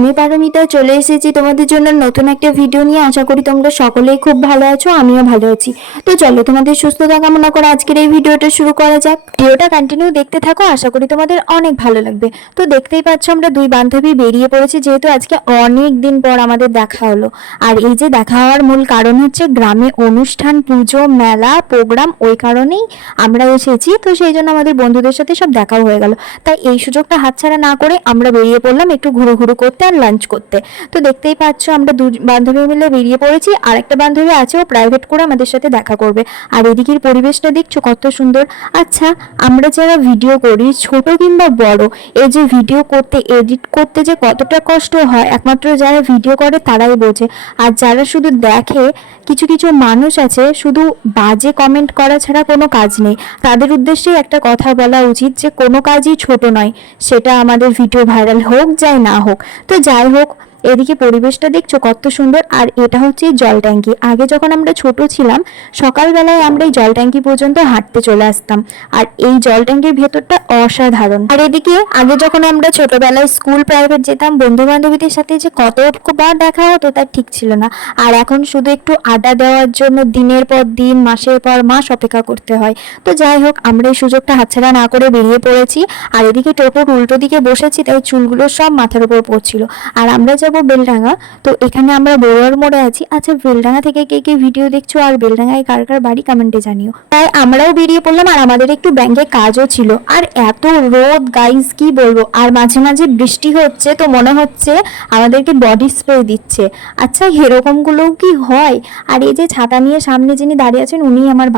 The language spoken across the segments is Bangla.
আমি পারমিতা চলে এসেছি তোমাদের জন্য নতুন একটা ভিডিও নিয়ে। আশা করি তোমরা সকলেই খুব ভালো আছো, আমিও ভালো আছি। তো চলো তোমাদের সুস্থতা কামনা করে আজকের এই ভিডিওটা শুরু করা যাক। ভিডিওটা কন্টিনিউ দেখতে থাকো, আশা করি তোমাদের অনেক ভালো লাগবে। তো দেখতেই পাচ্ছ আমরা দুই বান্ধবী বেরিয়ে পড়েছি, যেহেতু আজকে অনেক দিন পর আমাদের দেখা হলো। আর এই যে দেখা হওয়ার মূল কারণ হচ্ছে গ্রামে অনুষ্ঠান, পুজো, মেলা, প্রোগ্রাম, ওই কারণেই আমরা এসেছি। তো সেই জন্য আমাদের বন্ধুদের সাথে সব দেখাও হয়ে গেল। তাই এই সুযোগটা হাতছাড়া না করে আমরা বেরিয়ে পড়লাম একটু ঘুরু ঘুরু করতে আর লাঞ্চ করতে। তো দেখতেই পাচ্ছ আমরা দু বান্ধবী মিলে বেরিয়ে পড়েছি। আর একটা বান্ধবী আছে, ও প্রাইভেট করে আমাদের সাথে দেখা করবে। আর এদিকের পরিবেশটা দেখছো কত সুন্দর। আচ্ছা, আমরা যারা ভিডিও করি, ছোট কিংবা বড়, এই যে ভিডিও করতে, এডিট করতে যে কতটা কষ্ট হয় একমাত্র যারা ভিডিও করে তারাই বোঝে। আর যারা শুধু দেখে, কিছু কিছু মানুষ আছে শুধু বাজে কমেন্ট করা ছাড়া কোনো কাজ নেই। তাদের উদ্দেশ্যেই একটা কথা বলা উচিত যে কোনো কাজই ছোট নয়, সেটা আমাদের ভিডিও ভাইরাল হোক যাই না হোক। তো যাই হোক, এদিকে পরিবেশটা দেখছো কত সুন্দর। আর এটা হচ্ছে জল ট্যাঙ্কি। আগে যখন আমরা ছোট ছিলাম, সকালবেলায় আমরা এই জল ট্যাঙ্কি পর্যন্ত হাঁটতে চলে আসতাম। আর এই জল ট্যাঙ্কির ভেতরটা অসাধারণ। আর এদিকে আগে যখন আমরা ছোটবেলায় স্কুল, প্রাইভেট যেতাম, বন্ধু বান্ধবীদের সাথে যে কতবার দেখা হতো তার ঠিক ছিল না। আর এখন শুধু একটু আড্ডা দেওয়ার জন্য দিনের পর দিন, মাসের পর মাস অপেক্ষা করতে হয়। তো যাই হোক, আমরা এই সুযোগটা হাতছাড়া না করে বেরিয়ে পড়েছি। আর এদিকে টোটোর উল্টো দিকে বসেছি, তাই চুলগুলো সব মাথার উপর পড়ছিল। আর আমরা যাবো বেলডাঙ্গা। তো এখানে আমরা বড়ুয়ার মোড়ে আছি। আচ্ছা, বেলডাঙ্গা থেকে কে কে ভিডিও দেখছো আর বেলডাঙ্গায় কার কার বাড়ি কমেন্টে জানিও। তাই আমরাও বেরিয়ে পড়লাম। আর আমাদের একটু ব্যাংকে কাজও ছিল। আর এত রোদ গাইস, কি বলবো। আর মাঝে মাঝে বৃষ্টি হচ্ছে, তো মনে হচ্ছে আমাদেরকে বডি স্প্রে দিচ্ছে। আচ্ছা, এরকমগুলোও কি হয়? আর এই যে ছাতা নিয়ে সামনে যিনি দাঁড়িয়ে আছেন, উনি আমার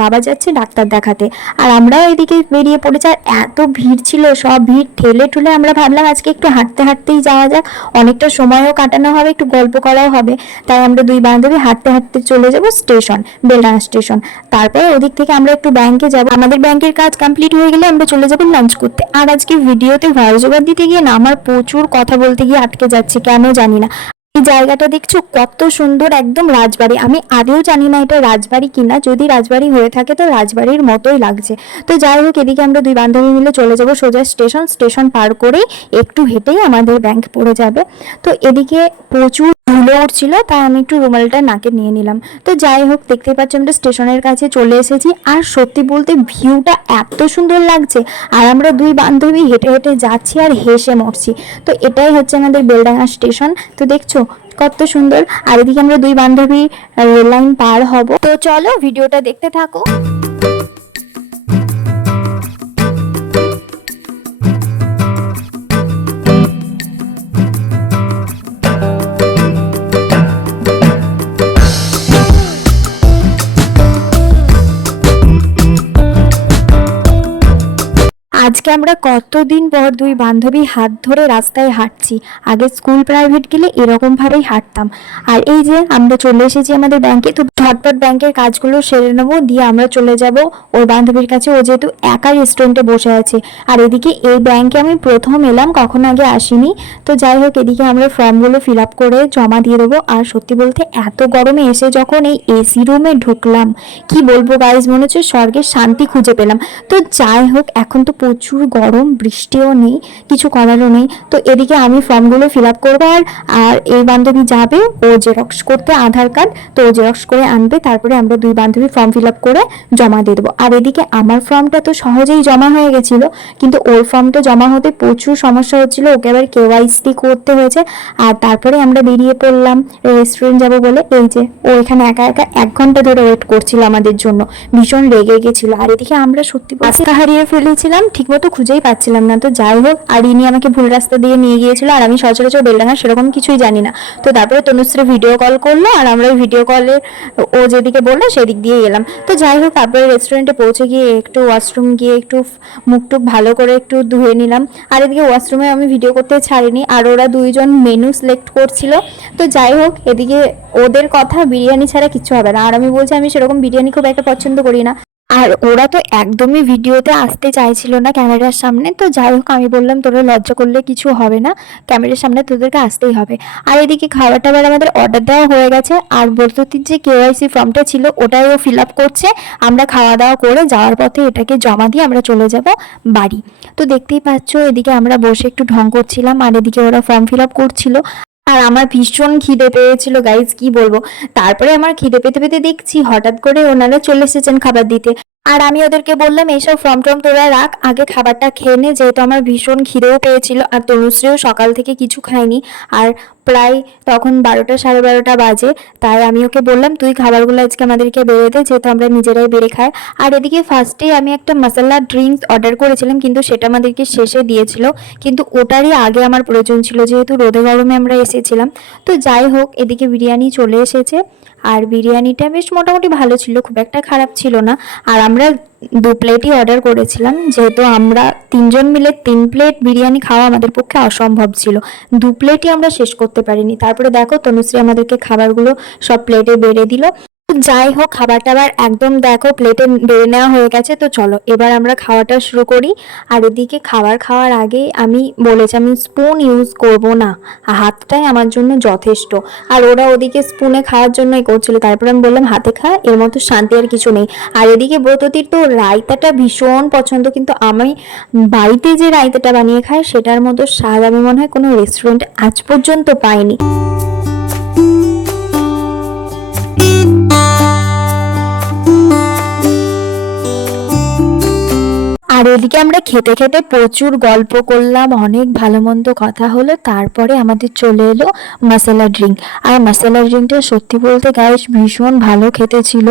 বাবা যাচ্ছে ডাক্তার দেখাতে। আর আমরাও এদিকে বেরিয়ে পড়েছি। আর এত ভিড় ছিল, সব ভিড় ঠেলে ঠুলে আমরা ভাবলাম আজকে একটু হাঁটতে হাঁটতেই যাওয়া যাক, অনেকটা সময়ও কাটানো হবে, একটু গল্প করাও হবে। তাই আমরা দুই বান্ধবী হাঁটতে হাঁটতে চলে যাব স্টেশন, বেলডাঙ্গা স্টেশন। তারপরে ওদিক থেকে আমরা একটু ব্যাংকে যাব। আমাদের ব্যাংকের কাজ কমপ্লিট হয়ে গেলে আমরা চলে যাব লাঞ্চ করতে। আর আজকে ভিডিওতে ভয়েস ওভার দিতে গিয়ে না আমার প্রচুর কথা বলতে গিয়ে আটকে যাচ্ছে, কেন জানি না। এই জায়গাটা দেখছো কত সুন্দর, একদম রাজবাড়ি। আমি আদেও জানি না এটা রাজবাড়ি কিনা, যদি রাজবাড়ি হয়ে থাকে তো রাজবাড়ির মতোই লাগছে। তো যাই হোক, এদিকে আমরা দুই বান্ধবী মিলে চলে যাব সোজা স্টেশন। স্টেশন পার করেই একটু হেঁটেই আমাদের ব্যাংক পড়ে যাবে। তো এদিকে প্রচুর ধুলো উঠছিল, তাই আমি একটু রুমালটা নাকে নিয়ে নিলাম। তো যাই হোক, দেখতে পাচ্ছি আমরা স্টেশনের কাছে চলে এসেছি। আর সত্যি বলতে ভিউটা এত সুন্দর লাগছে। আর আমরা দুই বান্ধবী হেঁটে হেঁটে যাচ্ছি আর হেসে মরছি। তো এটাই হচ্ছে আমাদের বেলডাঙ্গা স্টেশন। তো দেখছো কত সুন্দর। আর এদিকে আমরা দুই বান্ধবী রেল লাইন পার হব। তো চলো ভিডিওটা দেখতে থাকো। আজকে আমরা কতদিন পর দুই বান্ধবী হাত ধরে রাস্তায় হাঁটছি। আগে স্কুল, প্রাইভেট গেলে এরকম ভাবেই হাঁটতাম। আর এই যে আমরা চলে এসেছি আমাদের ব্যাংকে। তো ঝটপট ব্যাংকের কাজগুলো সেরে নেবো, দিয়ে আমরা চলে যাব ওর বান্ধবীর কাছে। ও যেহেতু একা রেস্টুরেন্টে বসে আছে। আর এদিকে এই ব্যাংকে আমি প্রথম এলাম, কখনো আগে আসিনি। তো যাই হোক, এদিকে আমরা ফর্মগুলো ফিল আপ করে জমা দিয়ে দেবো। আর সত্যি বলতে এত গরমে এসে যখন এই এসি রুমে ঢুকলাম, কি বলবো গাইজ, মনে হচ্ছে স্বর্গের শান্তি খুঁজে পেলাম। তো যাই হোক, এখন তো প্রচুর গরম, বৃষ্টিও নেই, কিছু করারও নেই। তো এদিকে আমি ফর্মগুলো ফিল আপ করবো। আর এই বান্ধবী যাবে ও জেরক্স করতে আধার কার্ড। তো ও জেরক্স করে আনবে, তারপরে আমরা দুই বান্ধবী ফর্ম ফিল আপ করে জমা দিয়ে দেবো। আর এদিকে আমার ফর্মটা তো সহজেই জমা হয়ে গেছিলো, কিন্তু ওর ফর্মটা জমা হতে প্রচুর সমস্যা হচ্ছিল। ওকে আবার কেওয়াইসি করতে হয়েছে। আর তারপরে আমরা বেরিয়ে পড়লাম রেস্টুরেন্ট যাবো বলে। এই যে ও এখানে একা একা 1 ঘন্টা ধরে ওয়েট করছিল আমাদের জন্য, ভীষণ রেগে গেছিল। আর এদিকে আমরা সত্যি রাস্তা হারিয়ে ফেলেছিলাম, ঠিকমতো খুঁজেই পাচ্ছিলাম না। তো যাই হোক, আর ইনি আমাকে ভুল রাস্তা দিয়ে নিয়ে গিয়েছিল। আর আমি সচরাচর বেলডাঙ্গা সেরকম কিছুই জানি না। তো তারপরে তনুশ্রী ভিডিও কল করলো, আর আমরা ওই ভিডিও কলে ও যেদিকে বললো সেদিক দিয়ে এলাম। তো যাই হোক, তারপরে রেস্টুরেন্টে পৌঁছে গিয়ে একটু ওয়াশরুম গিয়ে একটু মুখ টুক ভালো করে একটু ধুয়ে নিলাম। আর এদিকে ওয়াশরুমে আমি ভিডিও করতে ছাড়িনি, আর ওরা দুইজন মেনু সিলেক্ট করছিল। তো যাই হোক, এদিকে ওদের কথা বিরিয়ানি ছাড়া কিচ্ছু হবে না। আর আমি বলছি আমি সেরকম বিরিয়ানি খুব একটা পছন্দ করি না। আর ওরা তো একদমই ভিডিওতে আসতে চাইছিল না ক্যামেরার সামনে। তো যাই হোক আমি বললাম তোরা লজ্জা করলে কিছু হবে না, ক্যামেরার সামনে তোদেরকে আসতেই হবে। আর এদিকে খাবার টাবার আমাদের অর্ডার দেওয়া হয়ে গেছে, আর বৈদ্যুতিক যে কেওয়াইসি ফর্মটা ছিল ওটাই ও ফিল আপ করছে। আমরা খাওয়া দাওয়া করে যাওয়ার পথে এটাকে জমা দিয়ে আমরা চলে যাব বাড়ি। তো দেখতেই পাচ্ছ এদিকে আমরা বসে একটু ঢং করছিলাম, আর এদিকে ওরা ফর্ম ফিল আপ করছিল। আর আমার ভীষণ খিদে পেয়েছিল গাইজ, কি বলবো। তারপরে আমার খিদে পেতে পেতে দেখছি হঠাৎ করে ওনারা চলে এসেছেন খাবার দিতে। আর আমি ওদেরকে বললাম এইসব ফর্ম টর্ম তোরা রাখ, আগে খাবারটা খেয়ে নে, যেহেতু আমার ভীষণ খিদেও পেয়েছিল। আর তনুশ্রীও সকাল থেকে কিছু খায়নি, আর প্রায় তখন 12টা 12:30 বাজে। তাই আমি ওকে বললাম তুই খাবারগুলো আজকে আমাদেরকে বেড়ে দে, যেহেতু আমরা নিজেরাই বেড়ে খাই। আর এদিকে ফার্স্টেই আমি একটা মশলা ড্রিঙ্কস অর্ডার করেছিলাম, কিন্তু সেটা আমাদেরকে শেষে দিয়েছিল, কিন্তু ওটারই আগে আমার প্রয়োজন ছিল, যেহেতু রোদে গরমে আমরা এসেছিলাম। তো যাই হোক এদিকে বিরিয়ানি চলে এসেছে, আর বিরিয়ানিটা বেশ মোটামুটি ভালো ছিল, খুব একটা খারাপ ছিল না। আর আমরা 2 প্লেটই অর্ডার করেছিলাম, যেহেতু আমরা 3জন মিলে 3 প্লেট বিরিয়ানি খাওয়া আমাদের পক্ষে অসম্ভব ছিল। 2 প্লেটই আমরা শেষ করতে পারিনি। তারপরে দেখো তনুশ্রী আমাদেরকে খাবারগুলো সব প্লেটে বেড়ে দিল। যাই হোক খাবার টাবার একদম দেখো প্লেটে বেড়ে নেওয়া হয়ে গেছে। তো চলো এবার আমরা খাওয়াটা শুরু করি। আর এদিকে খাওয়ার আগে আমি বলেছি আমি স্পুন ইউজ করব না, হাতটাই আমার জন্য যথেষ্ট। আর ওরা ওদিকে স্পুনে খাওয়ার জন্যই করছিল, তারপরে আমি বললাম হাতে খা, এর মতো শান্তি আর কিছু নেই। আর এদিকে ব্রততির তো রায়তাটা ভীষণ পছন্দ, কিন্তু আমি বাড়িতে যে রায়তাটা বানিয়ে খাই সেটার মতো স্বাদ আমি মনে হয় কোনো রেস্টুরেন্টে আজ পর্যন্ত পাইনি। আর এদিকে আমরা খেতে খেতে প্রচুর গল্প করলাম, অনেক ভালো মন্দ কথা হলো। তারপরে আমাদের চলে এলো মশলা ড্রিঙ্ক। আর মশলা ড্রিঙ্কটা সত্যি বলতে গাইস ভীষণ ভালো খেতে ছিল।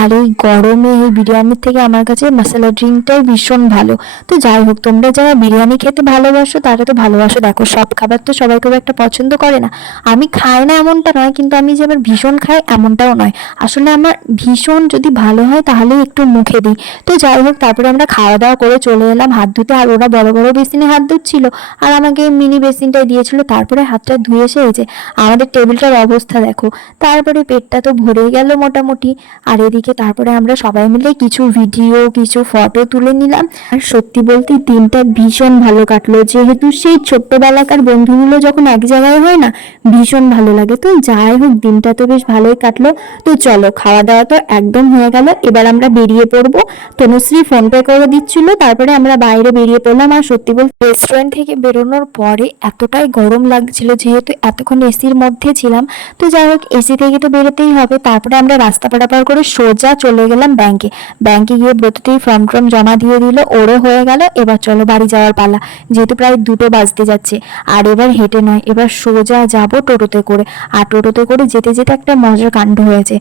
আর এই গরমে এই বিরিয়ানির থেকে আমার কাছে মশলা ড্রিঙ্কটাই ভীষণ ভালো। তো যাই হোক তোমরা যারা বিরিয়ানি খেতে ভালোবাসো তারা তো ভালোবাসো, দেখো সব খাবার তো সবাই খুব একটা পছন্দ করে না। আমি খাই না এমনটা নয়, কিন্তু আমি যে আবার ভীষণ খাই এমনটাও নয়। আসলে আমার ভীষণ যদি ভালো হয় তাহলেই একটু মুখে দিই। তো যাই হোক তারপরে আমরা খাওয়া দাওয়া করে চলে এলাম হাত ধুতে। আর ওরা বড় বড় বেসিনে হাত ধুচ্ছিল, আর আমাকে মিনি বেসিনটাই দিয়েছিল। তারপরে হাতটা ধুয়ে এসে এই যে আমাদের টেবিলটার অবস্থা দেখো। তারপরে পেটটা তো ভরে গেল মোটামুটি। আর এদিকে তারপরে আমরা সবাই মিলে কিছু ভিডিও কিছু ফটো তুলে নিলাম। আর সত্যি বলতে দিনটা ভীষণ ভালো কাটলো, যেহেতু সেই ছোট্টবেলাকার বন্ধুগুলো যখন এক জায়গায় হয় না ভীষণ ভালো লাগে। তো যাই হোক দিনটা তো বেশ ভালোই কাটলো। তো চলো খাওয়া দাওয়া তো একদম হয়ে গেল, এবার আমরা বেরিয়ে পড়বো। তনুশ্রী ফোন পে করে দিচ্ছিল, তারপরে আমরা বাইরে বেরিয়ে পড়লাম। আর সত্যি বলতে রেস্টুরেন্ট থেকে বেরোনোর পরে এতটাই গরম লাগছিল, যেহেতু এতক্ষণ এসির মধ্যে ছিলাম। তো যাই হোক এসি থেকে তো বেরোতেই হবে। তারপরে আমরা রাস্তা পারাপার করে সোজা চলে গেলাম ব্যাংকে। ব্যাংকে গিয়ে ব্রততেই ফর্ম টর্ম জমা দিয়ে দিল, ওরও হয়ে গেল। এবার চলো বাড়ি যাওয়ার পালা, যেহেতু প্রায় 2টো বাজতে যাচ্ছে। আর এবার হেঁটে নয়, এবার সোজা যাব টোটোতে করে। আর টোটোতে করে যেতে যেতে একটা মজার কাণ্ড হয়েছে।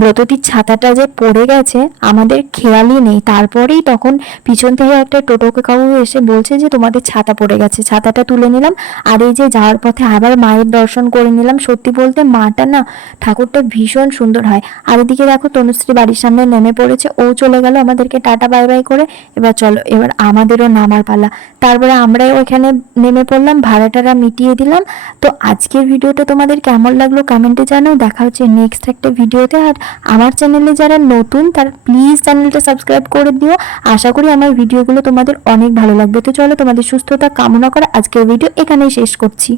ব্রততির ছাতাটা যে পড়ে গেছে আমাদের খেয়ালই নেই। তারপরেই তখন পিছন থেকে একটা টোটো কাকু এসে বলছে যে তোমাদের ছাতা পড়ে গেছে। ছাতাটা তুলে নিলাম, আর এই যে যাওয়ার পথে আবার মায়ের দর্শন করে নিলাম। সত্যি বলতে মাটা না ঠাকুরটা ভীষণ সুন্দর হয়। আর এদিকে দেখো তনুশ্রী বাড়ির সামনে নেমে পড়েছে, ও চলে গেল আমাদেরকে টাটা বাই বাই করে। এবার চলো এবার আমাদেরও নামার পালা। তারপরে আমরাও ওইখানে নেমে পড়লাম, ভাড়াটারা মিটিয়ে দিলাম। তো আজকের ভিডিওটা তোমাদের কেমন লাগলো কমেন্টে জানাও। দেখা হচ্ছে নেক্সট একটা ভিডিওতে। আর আমার চ্যানেলে যারা নতুন তারা প্লিজ চ্যানেলটা সাবস্ক্রাইব করে দিও। আশা করি আমার ভিডিওগুলো তোমাদের অনেক ভালো লাগবে। তো চলো তোমাদের সুস্থতা কামনা করে আজকের ভিডিও এখানেই শেষ করছি।